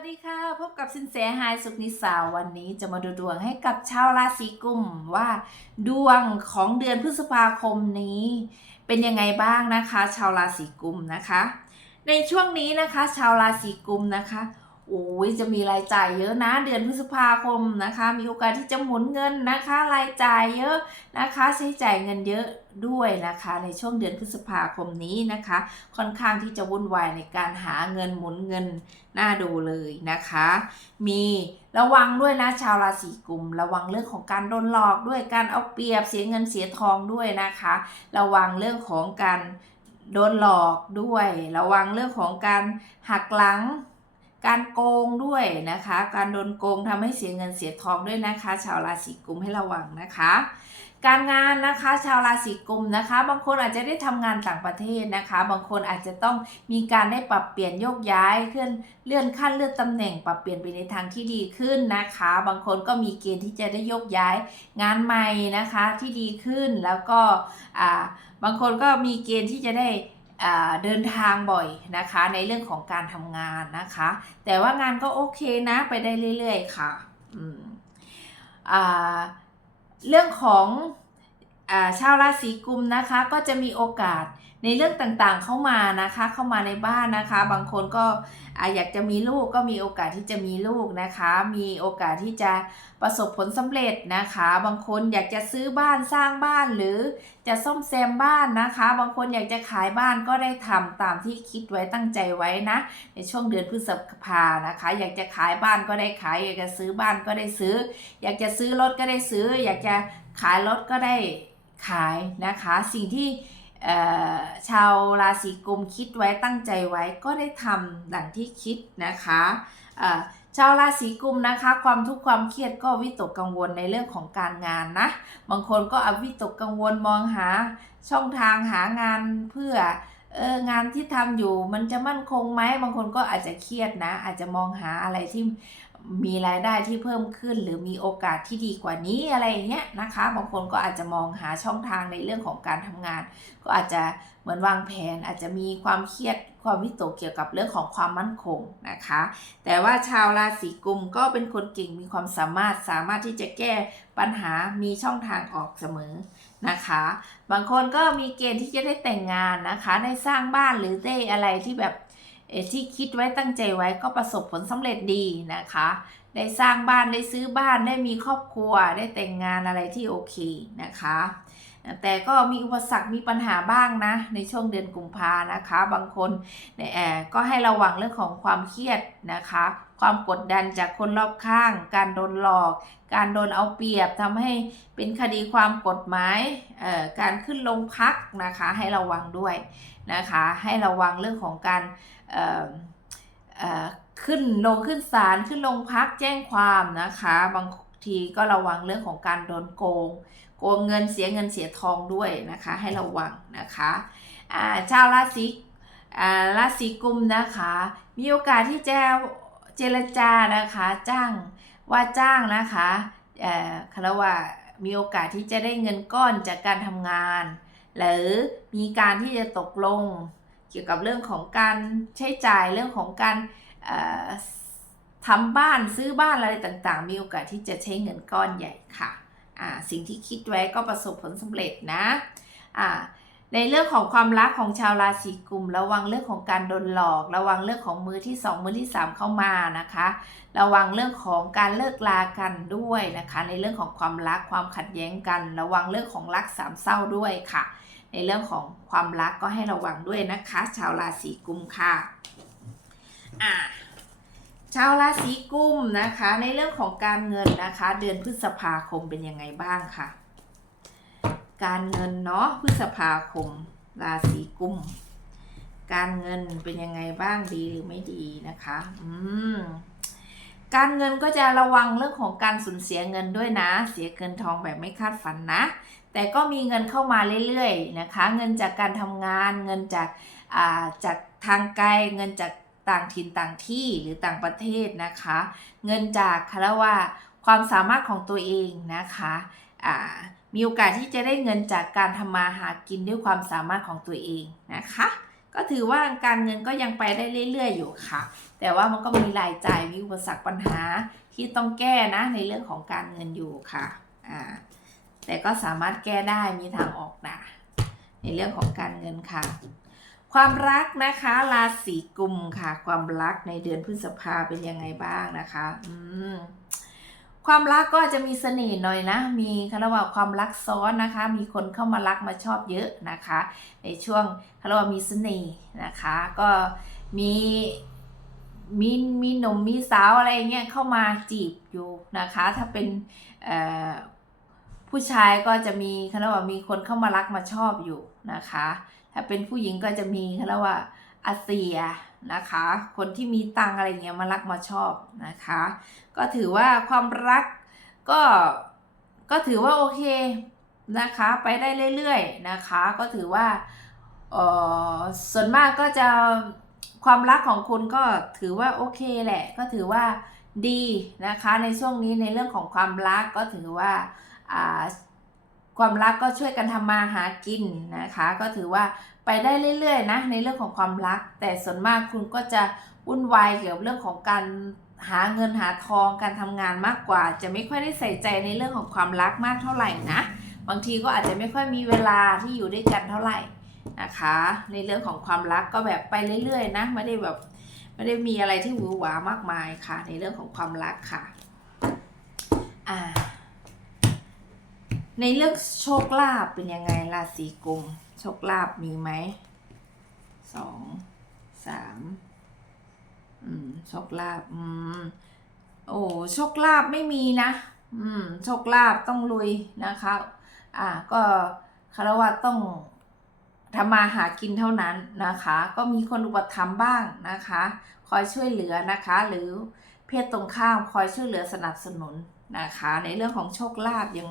วัสดีค่ะ พบกับสินแสหายสุขนิสาวันนี้จะมาดูดวงให้กับชาวราศีกุมว่า ดวงของเดือนพฤษภาคมนี้ เป็นยังไงบ้างนะคะ ชาวราศีกุมนะคะ ในช่วงนี้นะคะ ชาวราศีกุมนะคะ โอ้ยจะมีรายจ่ายเยอะนะเดือนพฤษภาคมนะคะ มีโอกาสที่จะหมุนเงินนะคะ รายจ่ายเยอะนะคะใช้จ่ายเงินเยอะด้วยนะคะ ในช่วงเดือนพฤษภาคมนี้นะคะ ค่อนข้างที่จะวุ่นวายในการหาเงินหมุนเงินน่าดูเลยนะคะ มีระวังด้วยนะชาวราศีกุม ระวังเรื่องของการโดนหลอกด้วยการเอาเปรียบเสียเงินเสียทองด้วยนะคะ ระวังเรื่องของการโดนหลอกด้วย ระวังเรื่องของการหักหลัง การโกงด้วยนะคะ การโดนโกงทำให้เสียเงินเสียทองด้วยนะคะ ชาวราศีกุมให้ระวังนะคะ การงานนะคะชาวราศีกุมนะคะ บางคนอาจจะได้ทำงานต่างประเทศนะคะ บางคนอาจจะต้องมีการได้ปรับเปลี่ยนโยกย้ายเคลื่อนเลื่อนขั้นเลื่อนตำแหน่ง ปรับเปลี่ยนไปในทางที่ดีขึ้นนะคะ บางคนก็มีเกณฑ์ที่จะได้โยกย้ายงานใหม่นะคะที่ดีขึ้นแล้วก็บางคนก็มีเกณฑ์ที่จะได้ เดินทางบ่อยนะคะในเรื่องของการทำงานนะคะ แต่ว่างานก็โอเคนะไปได้เรื่อย ๆ ค่ะเรื่องของ ชาวราศีกุมนะคะก็จะมีโอกาสในเรื่องต่างๆเข้ามานะคะเข้ามาในบ้านนะคะ บางคนก็ออยากจะมีลูกก็มีโอกาสที่จะมีลูกนะคะ มีโอกาสที่จะประสบผลสำเร็จนะคะ บางคนอยากจะซื้อบ้านสร้างบ้านหรือจะซ่อมแซมบ้านนะคะ บางคนอยากจะขายบ้านก็ได้ทำตามที่คิดไว้ตั้งใจไว้นะ ในช่วงเดือนพฤษภานะคะ อยากจะขายบ้านก็ได้ขาย อยากจะซื้อบ้านก็ได้ซื้อ อยากจะซื้อรถก็ได้ซื้อ อยากจะขายรถก็ได้ ขายนะคะ สิ่งที่ชาวราศีกุมคิดไว้ตั้งใจไว้ก็ได้ทำดังที่คิดนะคะชาวราศีกุมนะคะ ความทุกข์ความเครียดก็วิตกกังวลในเรื่องของการงานนะ บางคนก็อวิตกกังวลมองหาช่องทางหางานเพื่อเอองานที่ทำอยู่มันจะมั่นคงไหมบางคนก็อาจจะเครียดนะ อาจจะมองหาอะไรที่ มีรายได้ที่เพิ่มขึ้น หรือมีโอกาสที่ดีกว่านี้อะไรอย่างเงี้ยนะคะบางคนก็อาจจะมองหาช่องทางในเรื่องของการทำงาน ก็อาจจะเหมือนวางแผน อาจจะมีความเครียดความวิตกเกี่ยวกับเรื่องของความมั่นคงนะคะ แต่ว่าชาวราศีกุมก็เป็นคนเก่งมีความสามารถสามารถที่จะแก้ปัญหามีช่องทางออกเสมอนะคะ บางคนก็มีเกณฑ์ที่จะได้แต่งงานนะคะ ได้สร้างบ้านหรือได้อะไรที่แบบ ที่คิดไว้ตั้งใจไว้ก็ประสบผลสำเร็จดีนะคะ ได้สร้างบ้านได้ซื้อบ้านได้มีครอบครัว ได้แต่งงานอะไรที่โอเคนะคะ แต่ก็มีอุปสรรคมีปัญหาบ้างนะ ในช่วงเดือนกุมภานะคะ บางคนในแอบก็ให้ระวังเรื่องของความเครียดนะคะ ความกดดันจากคนรอบข้าง การโดนหลอก การโดนเอาเปรียบทำให้เป็นคดีความกฎหมายการขึ้นลงพักนะคะให้ระวังด้วยนะคะให้ระวังเรื่องของการขึ้นลงขึ้นศาลขึ้นลงพักแจ้งความนะคะบางทีก็ระวังเรื่องของการโดนโกง โกงเงินเสียเงินเสียทองด้วยนะคะให้ระวังนะคะชาวราศีราศีกุมนะคะ มีโอกาสที่จะ เจรจานะคะจ้างว่าจ้างนะคะเอ่อคารว่ามีโอกาสที่จะได้เงินก้อนจากการทำงาน หรือมีการที่จะตกลงเกี่ยวกับเรื่องของการใช้จ่ายเรื่องของการทำบ้านซื้อบ้านอะไรต่างๆ มีโอกาสที่จะใช้เงินก้อนใหญ่ค่ะ สิ่งที่คิดไว้ก็ประสบผลสำเร็จนะอ่า ในเรื่องของความรักของชาวราศีกุม ระวังเรื่องของการโดนหลอก ระวังเรื่องของมือที่สองมือที่สามเข้ามานะคะ ระวังเรื่องของการเลิกลากันด้วยนะคะ ในเรื่องของความรักความขัดแย้งกัน ระวังเรื่องของรักสามเศร้าด้วยค่ะ ในเรื่องของความรักก็ให้ระวังด้วยนะคะ ชาวราศีกุมค่ะอ่าชาวราศีกุมนะคะ ในเรื่องของการเงินนะคะ เดือนพฤษภาคมเป็นยังไงบ้างค่ะ การเงินเนาะพฤษภาคม ราศีกุม การเงินเป็นยังไงบ้างดีหรือไม่ดีนะคะ อืมการเงินก็จะระวังเรื่องของการสูญเสียเงินด้วยนะ เสียเงินทองแบบไม่คาดฝันนะ แต่ก็มีเงินเข้ามาเรื่อยๆนะคะ เงินจากการทำงาน เงินจากอ่าจากทางไกล เงินจากต่างถิ่นต่างที่หรือต่างประเทศนะคะ เงินจากคารว่าความสามารถของตัวเองนะคะอ่า มีโอกาสที่จะได้เงินจากการทำมาหากินด้วยความสามารถของตัวเองนะคะ ก็ถือว่าการเงินก็ยังไปได้เรื่อย ๆ อยู่ค่ะ แต่ว่ามันก็มีรายจ่ายมีอุปสรรคปัญหาที่ต้องแก้นะในเรื่องของการเงินอยู่ค่ะอ่าแต่ก็สามารถแก้ได้มีทางออกนะในเรื่องของการเงินค่ะ ความรักนะคะราศีกุมค่ะ ความรักในเดือนพฤษภาเป็นยังไงบ้างนะคะ อืม ความรักก็จะมีเสน่ห์หน่อยนะ มีคำว่าความรักซ้อนนะคะ มีคนเข้ามารักมาชอบเยอะนะคะ ในช่วงคำว่ามีเสน่ห์นะคะ ก็มีมีมีหนุ่มมีสาวอะไรเงี้ยเข้ามาจีบอยู่นะคะ ถ้าเป็นผู้ชายก็จะมีคำว่ามีคนเข้ามารักมาชอบอยู่นะคะ ถ้าเป็นผู้หญิงก็จะมีเขารียกว่า อาเซียนะคะ คนที่มีตังอะไรเงี้ยมารักมาชอบนะคะ ก็ถือว่าความรักก็ก็ถือว่าโอเคนะคะไปได้เรื่อยๆนะคะ ก็ถือว่าออส่วนมากก็จะความรักของคุณก็ถือว่าโอเคแหละ ก็ถือว่าดีนะคะในช่วงนี้ในเรื่องของความรักก็ถือว่าอ่า ความรักก็ช่วยกันทำมาหากินนะคะ ก็ถือว่าไปได้เรื่อยๆนะในเรื่องของความรัก แต่ส่วนมากคุณก็จะวุ่นวายเกี่ยวกับเรื่องของการหาเงินหาทองการทำงานมากกว่า จะไม่ค่อยได้ใส่ใจในเรื่องของความรักมากเท่าไหร่นะบางทีก็อาจจะไม่ค่อยมีเวลาที่อยู่ด้วยกันเท่าไหร่นะคะ ในเรื่องของความรักก็แบบไปเรื่อยๆนะไม่ได้แบบไม่ได้มีอะไรที่หวือหวามากมายค่ะ ในเรื่องของความรักค่ะอ่า ในเรื่องโชคลาภเป็นยังไงราศีกุมโชคลาภมีไหมสองสามอืมโชคลาภอืมโอ้โชคลาภไม่มีนะ อืมโชคลาภต้องลุยนะคะ อ่า ก็คารวะต้องทำมาหากินเท่านั้นนะคะ ก็มีคนอุปถัมภ์บ้างนะคะ คอยช่วยเหลือนะคะ หรือเพศตรงข้ามคอยช่วยเหลือสนับสนุนนะคะ ในเรื่องของโชคลาภยัง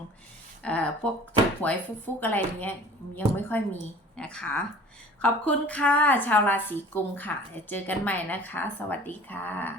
พวกถูกหวยฟุกๆอะไรเงี้ยยังไม่ค่อยมีนะคะ ขอบคุณค่ะ ชาวราศีกุมค่ะเดี๋ยวเจอกันใหม่นะคะ สวัสดีค่ะ